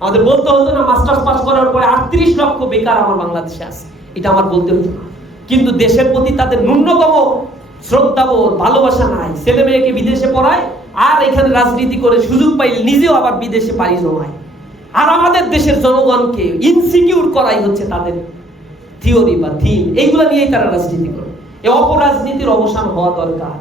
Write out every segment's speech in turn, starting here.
আমাদের বলতে হতো না, মাস্টার্স পাস করার পরে আটত্রিশ লক্ষ বেকার আমার বাংলাদেশে আছে। এটা আমার বলতে হতো না। কিন্তু দেশের প্রতি তাদের ন্যূনতম শ্রদ্ধাবোধ, ভালোবাসা নাই। ছেলে মেয়েকে বিদেশে পড়ায়, আর এখানে রাজনীতি করে সুযোগ পাইলে নিজেও আবার বিদেশে পাড়ি জমায়। আর আমাদের দেশের জনগণকে ইনসিকিউর করাই হচ্ছে তাদের থিওরি বা থিম এইগুলো নিয়েই তারা রাজনীতি করে। এই অপরাজনীতির অবসান হওয়া দরকার।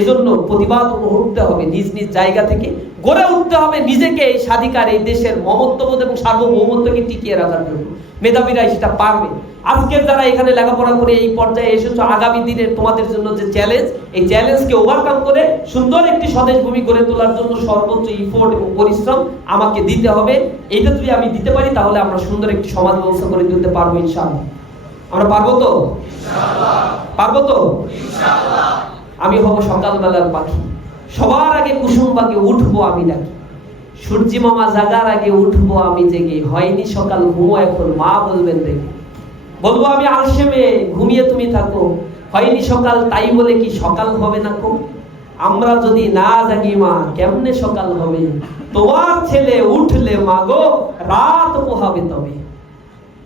এজন্য প্রতিবাদ উঠতে হবে নিজ নিজ জায়গা থেকে। গড়ে উঠতে হবে নিজেকে এই স্বাধিকার, এই দেশের মমত্ববোধ এবং সার্বভৌমত্বকে টিকিয়ে রাখার জন্য। মেধাবীরা সেটা পারবে। আজকের যারা এখানে লেখাপড়া করে এই পর্যায়ে এসেছ, আগামী দিনের তোমাদের জন্য যে চ্যালেঞ্জ এই চ্যালেঞ্জকে ওভারকাম করে সুন্দর একটি স্বদেশ ভূমি গড়ে তোলার জন্য সর্বোচ্চ ইফোর্ট এবং পরিশ্রম আমাকে দিতে হবে। এইটা যদি আমি দিতে পারি, তাহলে আমরা সুন্দর একটি সমাজ ব্যবস্থা করে তুলতে পারব ইনশাআল্লাহ। আমরা পারব তো? পারব তো? আমি হব সকালবেলার পাখি। সবার আগে কুসুম পাখি উঠবো আমি নাকি? সূর্যি মামা জাগার আগে উঠবো আমি জেগে। হয়নি সকাল, ঘুমো এখন, মা বলবেন দেখে। বলব আমি আলসে মেয়ে ঘুমিয়ে তুমি থাকো। হয়নি সকাল, তাই বলে কি সকাল হবে না কো আমরা যদি না জাগি মা, কেমনে সকাল হবে? তোমার ছেলে উঠলে মা গো রাত পোহাবে তবে।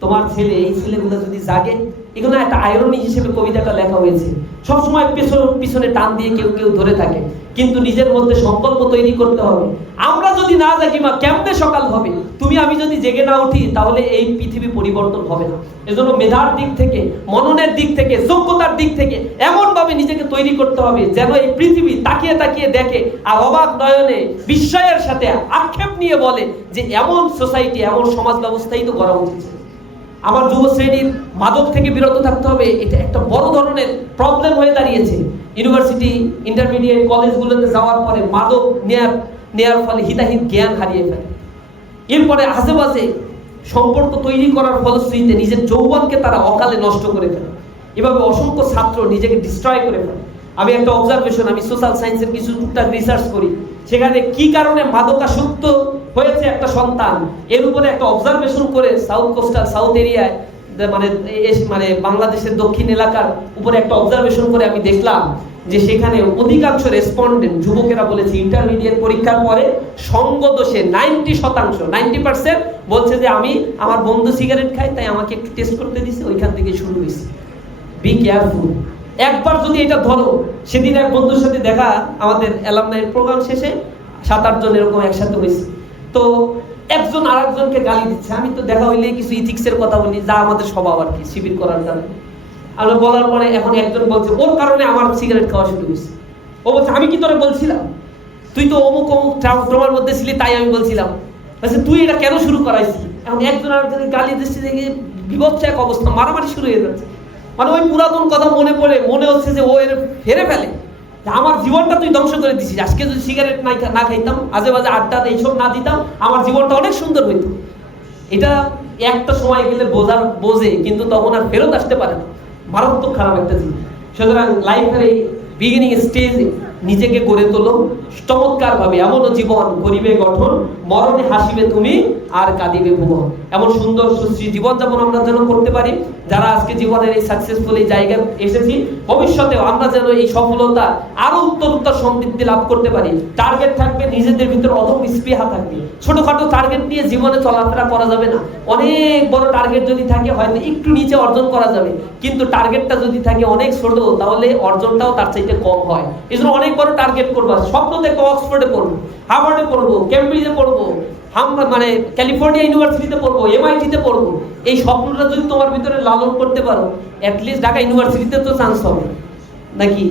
তোমার ছেলে, এই ছেলেগুলো যদি জাগে এগুলো একটা আয়রনি হিসেবে কবিতাটা লেখা হয়েছে। সবসময় পেছন, পিছনে টান দিয়ে কেউ কেউ ধরে থাকে। কিন্তু নিজের মধ্যে সংকল্প তৈরি করতে হবে। আমরা যদি না জাগি, মা, কেমনে সকাল হবে? তুমি, আমি যদি জেগে না উঠি, তাহলে এই পৃথিবী পরিবর্তন হবে না। এজন্য মেধার দিক থেকে, মননের দিক থেকে, যোগ্যতার দিক থেকে এমন ভাবে নিজেকে তৈরি করতে হবে যেন এই পৃথিবী তাকিয়ে তাকিয়ে দেখে আর অবাক নয়নে বিস্ময়ের সাথে আক্ষেপ নিয়ে বলে যে এমন সোসাইটি এমন সমাজ ব্যবস্থাই তো করা উচিত। আমার যুব শ্রেণির মাদক থেকে বিরত থাকতে হবে, এটা একটা বড় ধরনের প্রবলেম হয়ে দাঁড়িয়েছে। ইউনিভার্সিটি ইন্টারমিডিয়েট কলেজগুলোতে যাওয়ার পরে মাদক নেয়ার নেয়ার ফলে হিতাহিত জ্ঞান হারিয়ে ফেলে। এরপরে আশেপাশে সম্পর্ক তৈরি করার ফলশ্রুতিতে নিজের যৌবনকে তারা অকালে নষ্ট করে ফেলে। এভাবে অসংখ্য ছাত্র নিজেকে ডিস্ট্রয় করে ফেলে। আমি একটা অবজারভেশন আমি সোশ্যাল সায়েন্সের কিছু টুকটাক রিসার্চ করি। সেখানে কি কারণে মাদকাসক্ত হয়েছে একটা সন্তান? এর উপরে একটা অবজারভেশন করে সাউথ কোস্টাল সাউথ এরিয়ায় মানে মানে বাংলাদেশের দক্ষিণ এলাকার উপরে একটা অবজারভেশন করে আমি দেখলাম যে সেখানে অধিকাংশ রেসপন্ডেন্ট যুবকেরা বলেছে ইন্টারমিডিয়েট পরীক্ষার পরে সঙ্গ দোষে নাইনটি শতাংশ নাইনটি পার্সেন্ট বলছে যে আমি আমার বন্ধু সিগারেট খাই, তাই আমাকে একটু টেস্ট করতে দিছে, ওইখান থেকে শুরু হয়েছে। বি কেয়ারফুল একবার যদি এটা ধরো, সেদিন এক বন্ধুর সাথে দেখা, আমাদের অ্যালামনাইয়ের প্রোগ্রাম শেষে সাত আটজন এরকম একসাথে হয়েছে। তো একজন আরেকজনকে গালি দিচ্ছে। আমি তো দেখা হইলে কিছু ইথিক্সের কথা বলি, যা আমাদের স্বভাব আর কি, শিবির করার কারণে আমরা বলার পরে এখন একজন বলছে, ওর কারণে আমার সিগারেট খাওয়া শুরু হয়েছে। ও বলছে, আমি কি তোরে বলছিলাম? তুই তো অমুক অমুক তোমার মধ্যে ছিলি, তাই আমি বলছিলাম। বলছে, তুই এটা কেন শুরু করাইছিস? এখন একজন আরেকজনের গালি দিচ্ছে দেখে বিভৎস এক অবস্থা, মারামারি শুরু হয়ে যাচ্ছে। মানে ওই পুরাতন কথা মনে পড়ে, মনে হচ্ছে যে ও এর ফেরে ফেলে। আমার জীবনটা তুই ধ্বংস করে দিছিস। আজকে যদি সিগারেট না না খাইতাম, আজে বাজে আড্ডা এইসব না দিতাম, আমার জীবনটা অনেক সুন্দর হইত। এটা একটা সময় গেলে বোঝার বোঝে, কিন্তু তখন আর ফেরত আসতে পারে না। মারাত্মক খারাপ একটা জিনিস সুতরাং লাইফের এই বিগিনিং স্টেজে নিজেকে গড়ে তোলো। চমৎকার ভাবে এমনও জীবন গরিবে গঠন, মরণে হাসিবে তুমি আর কাঁদিবে ভুবন। এমন সুন্দর সুশ্রী জীবনযাপন আমরা যেন করতে পারি। যারা আজকে জীবনের এই সাকসেসফুল এই জায়গায় এসেছি, ভবিষ্যতেও আমরা যেন এই সফলতা আরও উত্তর উত্তর সমৃদ্ধি লাভ করতে পারি। টার্গেট থাকবে নিজেদের ভিতরে অদম স্পৃহা থাকবে। ছোটখাটো টার্গেট নিয়ে জীবনে চলাফেরা করা যাবে না। অনেক বড় টার্গেট যদি থাকে, হয়তো একটু নিচে অর্জন করা যাবে। কিন্তু টার্গেটটা যদি থাকে অনেক ছোট, তাহলে অর্জনটাও তার চাইতে কম হয়। এই জন্য অনেক বড় টার্গেট করব স্বপ্ন দেখব অক্সফোর্ডে পড়ব, হার্ভার্ডে পড়ব কেমব্রিজে পড়ব, হাম মানে ক্যালিফোর্নিয়া ইউনিভার্সিটিতে পড়ব এমআইটিতে পড়ব। এই স্বপ্নটা যদি তোমার ভিতরে লালন করতে পারো অ্যাটলিস্ট ঢাকা ইউনিভার্সিটিতে তো চান্স হবে। নাকি?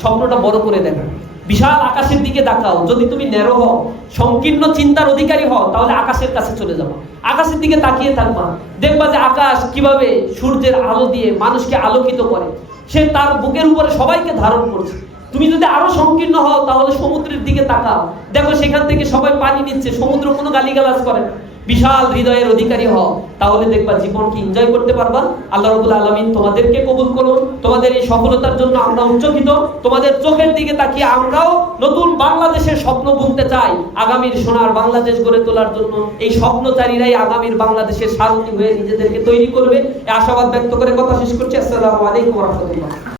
স্বপ্নটা বড় করে দেখা। বিশাল আকাশের দিকে তাকাও। যদি তুমি ন্যারো হও, সংকীর্ণ চিন্তার অধিকারী হও, তাহলে আকাশের কাছে চলে যাবা। আকাশের দিকে তাকিয়ে থাকবা। দেখবা যে আকাশ কীভাবে সূর্যের আলো দিয়ে মানুষকে আলোকিত করে। সে তার বুকের উপরে সবাইকে ধারণ করছে। তুমি যদি আরও সংকীর্ণ হও, তাহলে সমুদ্রের দিকে তাকাও। দেখো, সেখান থেকে সবাই পানি নিচ্ছে, সমুদ্র কোনো গালিগালাজ করে। বিশাল হৃদয়ের অধিকারী হও, তাহলে দেখবা জীবনকে এনজয় করতে পারবা। আল্লাহ রবুল আলমিন তোমাদেরকে কবুল করুন। তোমাদের এই সফলতার জন্য আমরা উচ্চকিত তোমাদের চোখের দিকে তাকিয়ে আমরাও নতুন বাংলাদেশের স্বপ্ন বুনতে চাই। আগামীর সোনার বাংলাদেশ গড়ে তোলার জন্য এই স্বপ্নচারীরাই আগামীর বাংলাদেশের সারথী হয়ে নিজেদেরকে তৈরি করবে। আশাবাদ ব্যক্ত করে কথা শেষ করছি। আসসালামু আলাইকুম রহমতুল্লাহ।